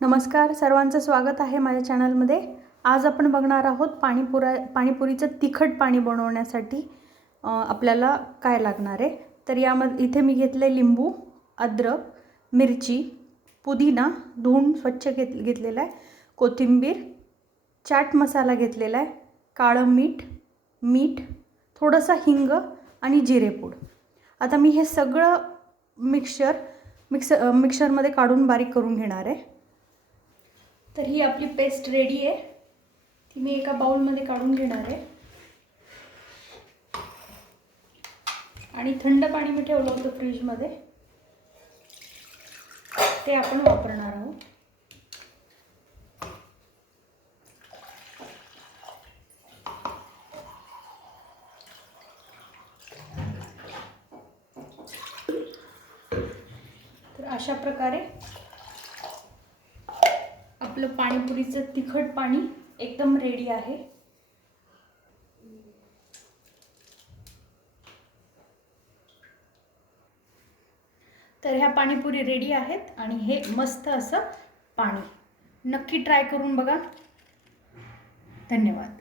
नमस्कार सर्वांचं स्वागत आहे माझ्या चॅनलमध्ये. आज आपण बघणार आहोत पाणीपुरा पाणीपुरीचं तिखट पाणी बनवण्यासाठी आपल्याला काय लागणार आहे. तर यामध्ये इथे मी घेतलं आहे लिंबू अद्रक मिरची पुदिना धुवून स्वच्छ घेत घेतलेला आहे. कोथिंबीर चाट मसाला घेतलेला आहे. काळं मीठ मीठ थोडंसं हिंग आणि जिरेपूड. आता मी हे सगळं मिक्सचर मिक्स मिक्सरमध्ये काढून बारीक करून घेणार आहे. तर ही आपली पेस्ट रेडी आहे. ती मी एका बाउलमध्ये काढून घेणार आहे. आणि थंड पाणी मी ठेवलं होतं फ्रीजमध्ये ते आपण वापरणार आहोत. तर अशा प्रकारे आपलं पाणीपुरीचं तिखट पाणी एकदम रेडी आहे. तर ह्या पाणीपुरी रेडी आहेत आणि हे मस्त असं पाणी. नक्की ट्राय करून बघा. धन्यवाद.